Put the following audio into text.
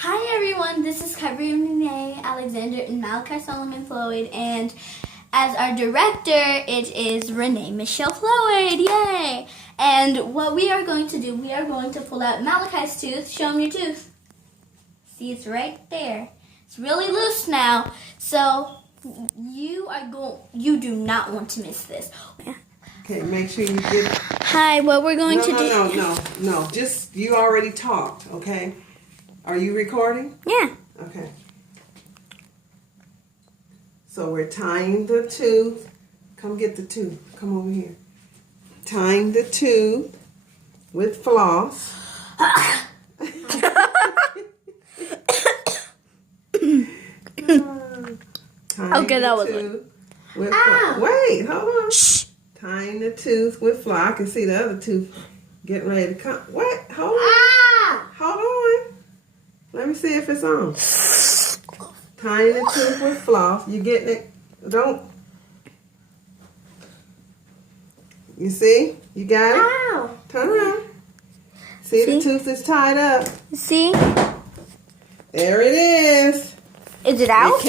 Hi everyone, this is Rene, Alexander, and Malaki Floyd, and as our director, it is ReneMFloyd, yay! And what we are going to do, we are going to pull out Malachi's tooth. Show him your tooth. See, it's right there. It's really loose now, so you do not want to miss this. Okay, make sure you get... Hi, what we're going to do... No, just, you already talked, okay? Are you recording? Yeah. Okay. So we're tying the tooth. Come get the tooth. Come over here. Tying the tooth with floss. Okay, that was it. Wait, hold on. Shh. Tying the tooth with floss. I can see the other tooth getting ready to come. What? Hold on. Hold on. Let me see if it's on. Tying the tooth with floss. You getting it? Don't. You see? You got it? Ow. Turn around. See, the tooth is tied up. See? There it is. Is it out?